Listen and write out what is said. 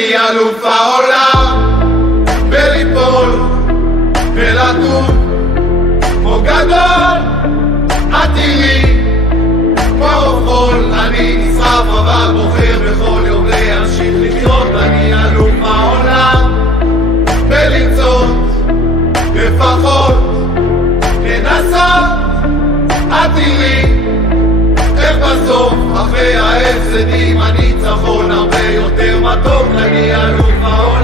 אני אלוף העולם בליפול ולטוב כמו גדול, את תראי כמו חול. אני נשרף אבל בוחר בכל יום להמשיך לחיות. אני אלוף העולם בלצעוד לפחות לנסות, את תראי איך בסוף אחרי ההפסדים הניצחון הרבה יותר מתוק. אני אלוף העולם